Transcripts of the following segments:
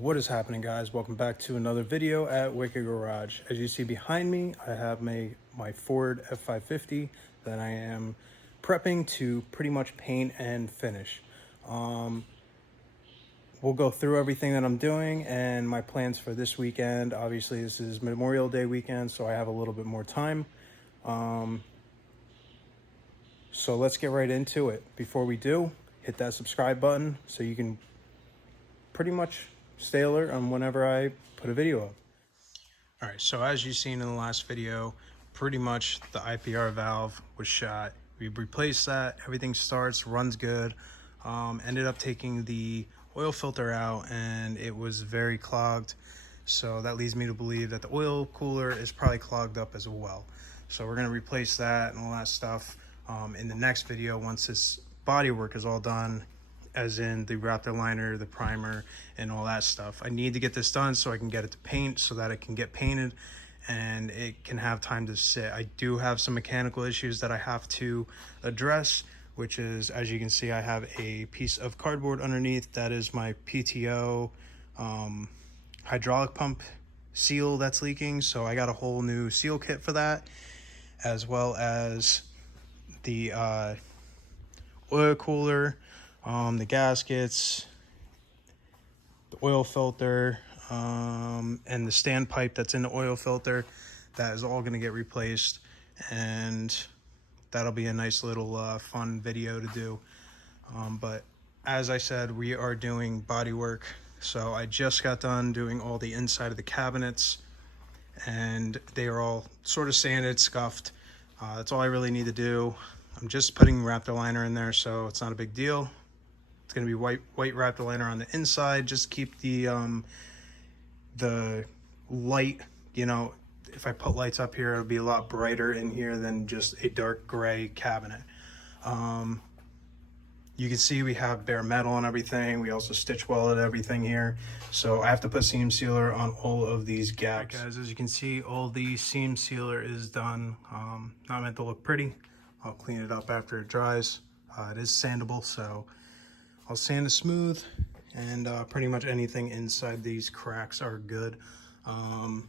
What is happening, guys? Welcome back to another video at Wicked Garage. As you see behind me, I have my Ford F550 that I am prepping to pretty much paint and finish. We'll go through everything that I'm doing and my plans for this weekend. Obviously, this is Memorial Day weekend, so I have a little bit more time. So let's get right into it. Before we do, hit that subscribe button so you can pretty much stay alert on whenever I put a video up. All right, so as you've seen in the last video, pretty much the IPR valve was shot. We replaced that, everything starts, runs good. Ended up taking the oil filter out and it was very clogged. So that leads me to believe that the oil cooler is probably clogged up as well. So we're gonna replace that and all that stuff in the next video once this body work is all done, as in the Raptor liner, the primer, and all that stuff. I need to get this done so I can get it to paint, so that it can get painted and it can have time to sit. I do have some mechanical issues that I have to address, which is, as you can see, I have a piece of cardboard underneath. That is my PTO hydraulic pump seal that's leaking. So I got a whole new seal kit for that, as well as the oil cooler, the gaskets, the oil filter, and the standpipe that's in the oil filter. That is all going to get replaced, and that'll be a nice little fun video to do. But as I said, we are doing body work. So I just got done doing all the inside of the cabinets, and they are all sort of sanded, scuffed. That's all I really need to do. I'm just putting Raptor liner in there, so it's not a big deal. It's going to be white Raptor liner on the inside. Just keep the light, you know, if I put lights up here, it'll be a lot brighter in here than just a dark gray cabinet. You can see we have bare metal and everything. We also stitch welded everything here. So I have to put seam sealer on all of these gaps. Guys, as you can see, all the seam sealer is done. Not meant to look pretty. I'll clean it up after it dries. It is sandable, so I'll sand it smooth, and pretty much anything inside these cracks are good. I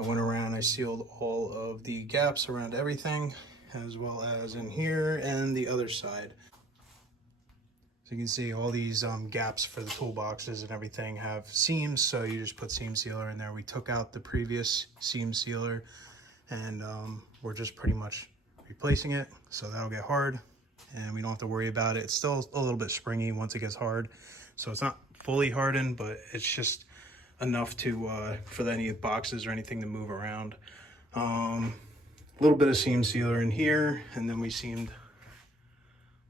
went around, I sealed all of the gaps around everything, as well as in here and the other side. So you can see all these gaps for the toolboxes and everything have seams, so you just put seam sealer in there. We took out the previous seam sealer, and we're just pretty much replacing it, so that'll get hard and we don't have to worry about it. It's still a little bit springy once it gets hard, so it's not fully hardened, but it's just enough to for any boxes or anything to move around. A little bit of seam sealer in here, and then we seamed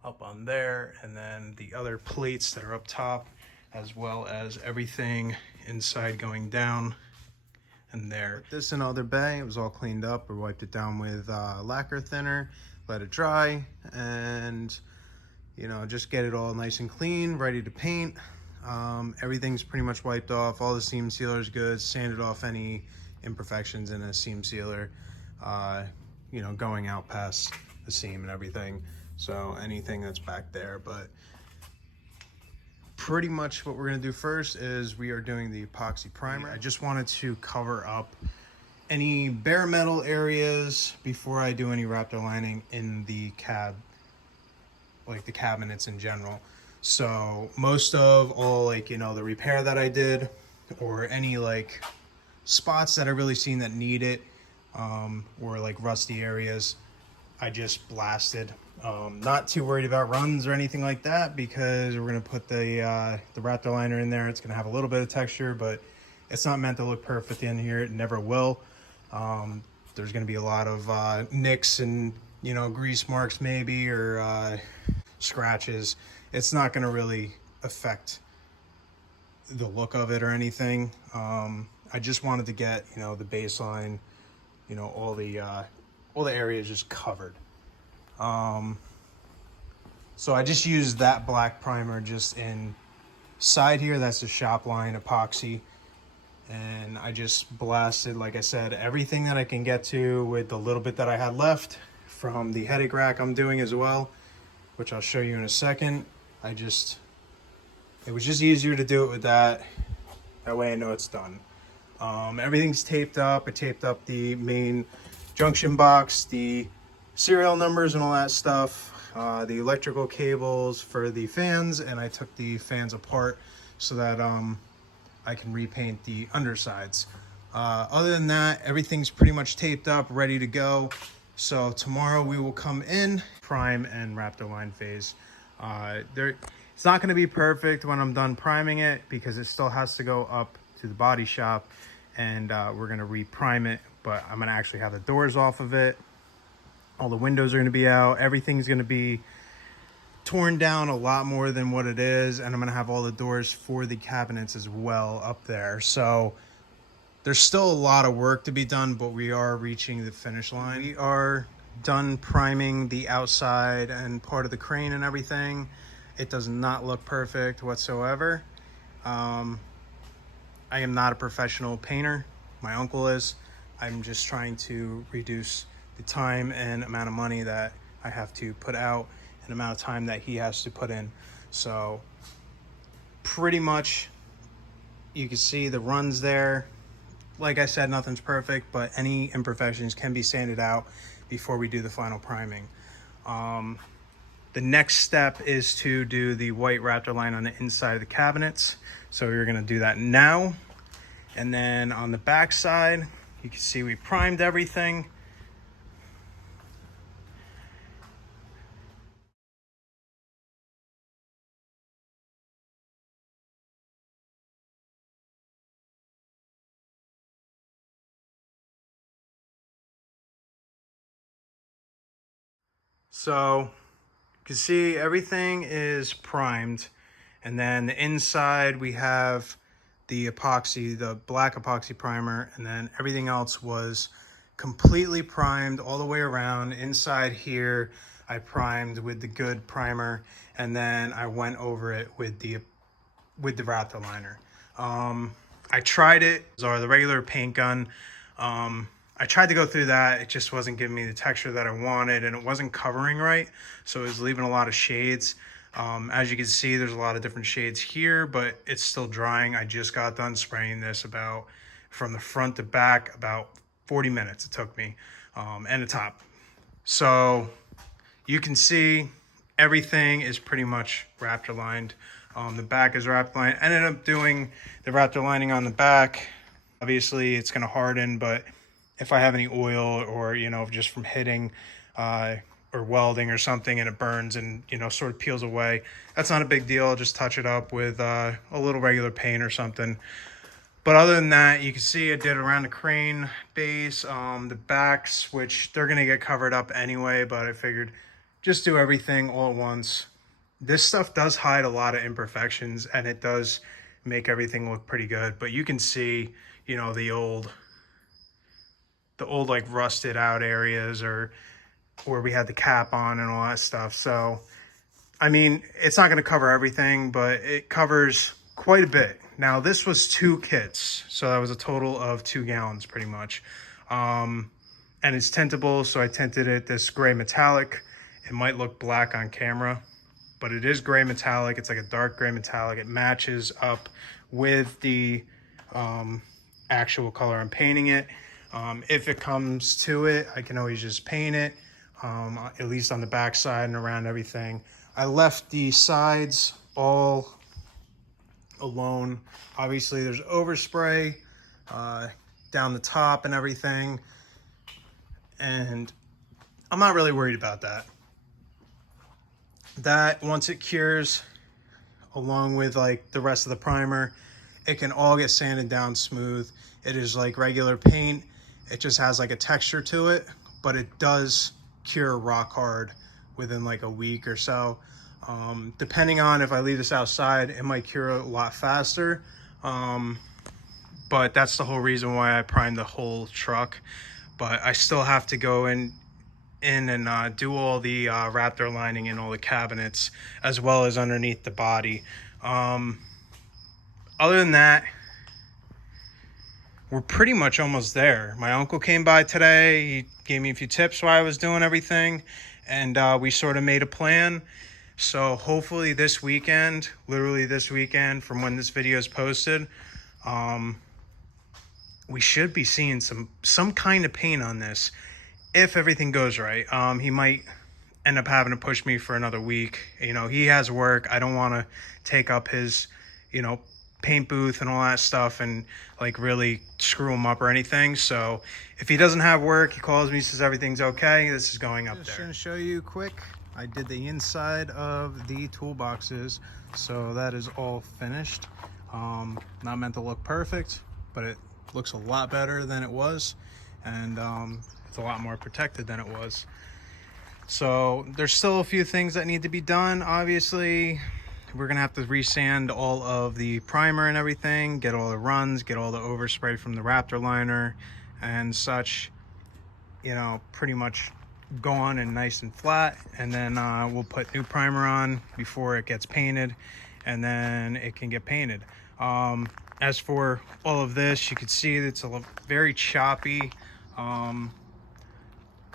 up on there, and then the other plates that are up top, as well as everything inside going down and there. This and other bay, it was all cleaned up. We wiped it down with lacquer thinner, let it dry, and you know, just get it all nice and clean, ready to paint. Everything's pretty much wiped off. All the seam sealer is good. Sanded off any imperfections in a seam sealer, you know, going out past the seam and everything. So anything that's back there, but pretty much what we're going to do first is we are doing the epoxy primer. I just wanted to cover up any bare metal areas before I do any Raptor lining in the cab, like the cabinets in general. So most of all, like, you know, the repair that I did, or any like spots that I really seen that need it, or like rusty areas, I just blasted. Not too worried about runs or anything like that, because we're gonna put the Raptor liner in there. It's gonna have a little bit of texture, but it's not meant to look perfect in here. It never will. There's gonna be a lot of nicks and, you know, grease marks maybe, or scratches. It's not gonna really affect the look of it or anything. I just wanted to get, you know, the baseline, you know, all the areas just covered. So I just used that black primer just inside here. That's the shop line epoxy, and I just blasted, like I said, everything that I can get to with the little bit that I had left from the headache rack I'm doing as well, which I'll show you in a second. It was just easier to do it with that. That way I know it's done. Everything's taped up. I taped up the main junction box, the serial numbers and all that stuff, the electrical cables for the fans, and I took the fans apart so that I can repaint the undersides. Other than that, everything's pretty much taped up, ready to go. So tomorrow we will come in, prime and Raptor line phase. It's not going to be perfect when I'm done priming it because it still has to go up to the body shop, and we're going to re-prime it, but I'm going to actually have the doors off of it. All the windows are going to be out. Everything's going to be torn down a lot more than what it is, and I'm going to have all the doors for the cabinets as well up there. So there's still a lot of work to be done, but we are reaching the finish line. We are done priming the outside and part of the crane and everything. It does not look perfect whatsoever. I am not a professional painter. My uncle is. I'm just trying to reduce the time and amount of money that I have to put out and amount of time that he has to put in. So pretty much you can see the runs there. Like I said, nothing's perfect, but any imperfections can be sanded out before we do the final priming. The next step is to do the white Raptor line on the inside of the cabinets. So we're gonna do that now. And then on the back side, you can see we primed everything. So you can see everything is primed. And then the inside we have the epoxy, the black epoxy primer, and then everything else was completely primed all the way around. Inside here, I primed with the good primer, and then I went over it with the Raptor liner. I tried it, or the regular paint gun. I tried to go through that. It just wasn't giving me the texture that I wanted, and it wasn't covering right. So it was leaving a lot of shades. As you can see, there's a lot of different shades here, but it's still drying. I just got done spraying this from the front to back, about 40 minutes it took me, and the top. So you can see everything is pretty much Raptor lined. The back is Raptor lined. I ended up doing the Raptor lining on the back. Obviously it's gonna harden, but if I have any oil or, just from hitting or welding or something and it burns and, sort of peels away, that's not a big deal. I'll just touch it up with a little regular paint or something. But other than that, you can see I did around the crane base, the backs, which they're gonna get covered up anyway, but I figured just do everything all at once. This stuff does hide a lot of imperfections and it does make everything look pretty good, but you can see, the old like rusted out areas or where we had the cap on and all that stuff. So, I mean, it's not going to cover everything, but it covers quite a bit. Now, this was 2 kits, so that was a total of 2 gallons pretty much. And it's tintable, so I tinted it this gray metallic. It might look black on camera, but it is gray metallic. It's like a dark gray metallic. It matches up with the actual color I'm painting it. If it comes to it, I can always just paint it, at least on the back side and around everything. I left the sides all alone. Obviously there's overspray down the top and everything, and I'm not really worried about that. That once it cures, along with like the rest of the primer, it can all get sanded down smooth. It is like regular paint. It just has like a texture to it, but it does cure rock hard within like a week or so. Depending on if I leave this outside, it might cure a lot faster. But that's the whole reason why I primed the whole truck. But I still have to go in and do all the Raptor lining in all the cabinets, as well as underneath the body. Other than that, we're pretty much almost there. My uncle came by today. He gave me a few tips while I was doing everything, and we sort of made a plan. So hopefully this weekend, literally this weekend from when this video is posted, We should be seeing some kind of paint on this if everything goes right. He might end up having to push me for another week. You know, he has work. I don't want to take up his, you know, paint booth and all that stuff and like really screw him up or anything. So if he doesn't have work, he calls me, says everything's okay, this is going up there. Just gonna show you quick. I did the inside of the toolboxes, so that is all finished. Not meant to look perfect, but it looks a lot better than it was, and it's a lot more protected than it was. So there's still a few things that need to be done. Obviously, we're gonna have to resand all of the primer and everything, get all the runs, get all the overspray from the Raptor liner and such, you know, pretty much gone and nice and flat. And then we'll put new primer on before it gets painted, and then it can get painted. As for all of this, you can see it's a very choppy.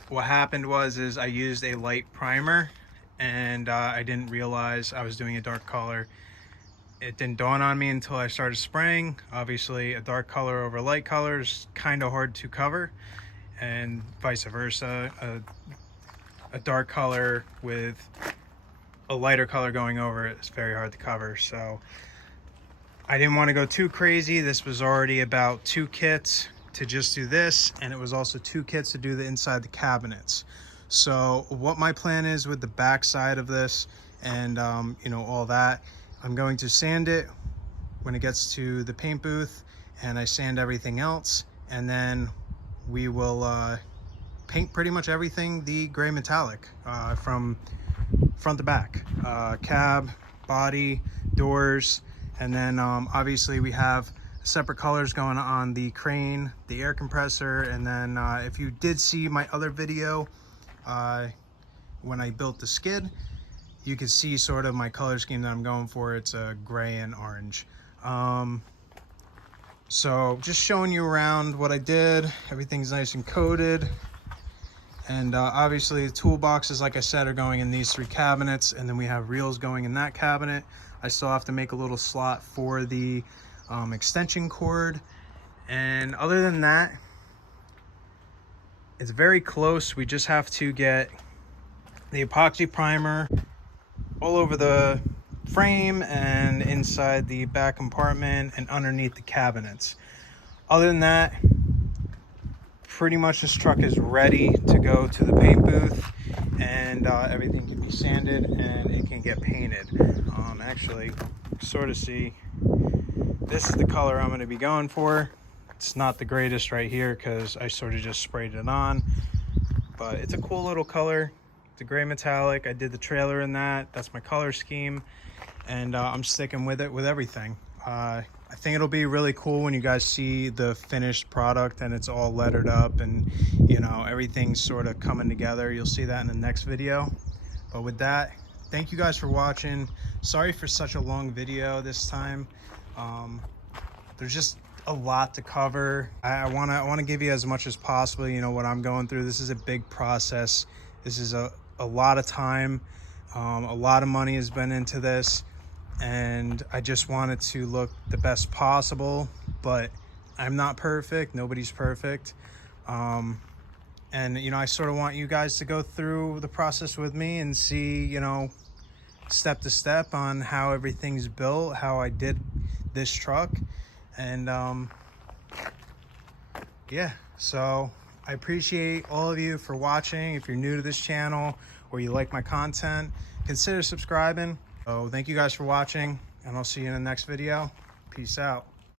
What happened was I used a light primer, and I didn't realize I was doing a dark color. It didn't dawn on me until I started spraying. Obviously, a dark color over light color is kind of hard to cover, and vice versa. A dark color with a lighter color going over it is very hard to cover. So I didn't want to go too crazy. This was already about 2 kits to just do this, and it was also 2 kits to do the inside the cabinets. So what my plan is with the back side of this and you know, all that, I'm going to sand it when it gets to the paint booth, and I sand everything else, and then we will paint pretty much everything the gray metallic from front to back, cab, body, doors, and then obviously we have separate colors going on the crane, the air compressor, and then if you did see my other video when I built the skid, you can see sort of my color scheme that I'm going for. It's a gray and orange. So just showing you around what I did. Everything's nice and coated, and obviously the toolboxes, like I said, are going in these 3 cabinets, and then we have reels going in that cabinet. I still have to make a little slot for the extension cord, and other than that, it's very close. We just have to get the epoxy primer all over the frame and inside the back compartment and underneath the cabinets. Other than that, pretty much this truck is ready to go to the paint booth, and everything can be sanded and it can get painted. Actually, sort of see, this is the color I'm going to be going for. It's not the greatest right here because I sort of just sprayed it on, but it's a cool little color. It's a gray metallic. I did the trailer in that. That's my color scheme, and I'm sticking with it with everything. I think it'll be really cool when you guys see the finished product and it's all lettered up and, you know, everything's sort of coming together. You'll see that in the next video. But with that, thank you guys for watching. Sorry for such a long video this time. There's just a lot to cover. I want to give you as much as possible, you know, what I'm going through. This is a big process. This is a lot of time. A lot of money has been into this, and I just want it to look the best possible, but I'm not perfect. Nobody's perfect. And, you know, I sort of want you guys to go through the process with me and see, you know, step to step on how everything's built, how I did this truck. And yeah, so I appreciate all of you for watching. If you're new to this channel or you like my content, consider subscribing. So thank you guys for watching, and I'll see you in the next video. Peace out.